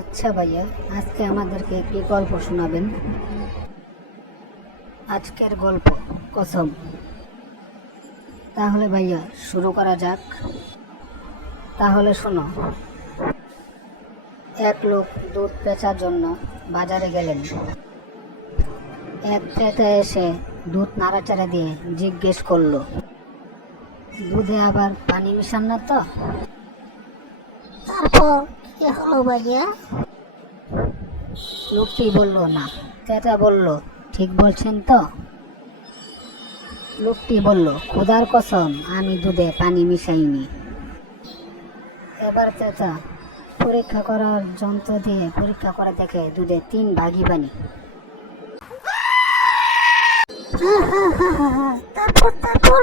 আচ্ছা ভাইয়া, আজকে আমাদেরকে একটি গল্প শোনাবেন। আজকের গল্প কসম। তাহলে ভাইয়া শুরু করা যাক। তাহলে শোনো। এক লোক দুধ বেচার জন্য বাজারে গেলেন। এক ক্রেতা এসে দুধ নাড়াচাড়া দিয়ে জিজ্ঞেস করলো, দুধে আবার পানি মিশান না তো? তারপর কি হলো ভাইয়া? লোকটি বলল, না। ক্রেতা বলল, ঠিক বলছেন তো? লোকটি বলল, খোদার কসম, আমি দুধে পানি মিশাইনি। এবার ক্রেতা পরীক্ষা করার যন্ত্র দিয়ে পরীক্ষা করে দেখে দুধে 3 ভাগই পানি। তারপর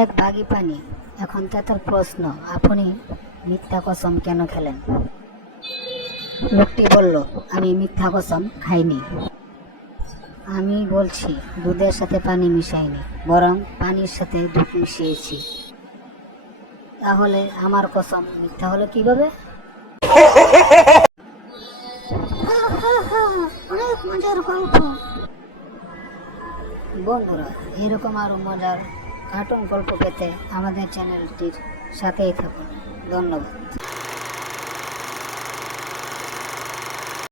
1 ভাগই পানি। এখন ক্রেতার প্রশ্ন, আপনি মিথ্যা কসম কেন খেলেন? লোকটি বলল, আমি মিথ্যা কসম খাইনি। আমি বলছি দুধের সাথে পানি মিশাইনি, বরং পানির সাথে দুধ মিশিয়েছি। তাহলে আমার কসম মিথ্যা হলো কিভাবে? অনেক মজার গল্প। বন্ধুরা, এরকম আরো মজার কার্টুন গল্প পেতে আমাদের চ্যানেলটির সাথেই থাকুন। ধন্যবাদ।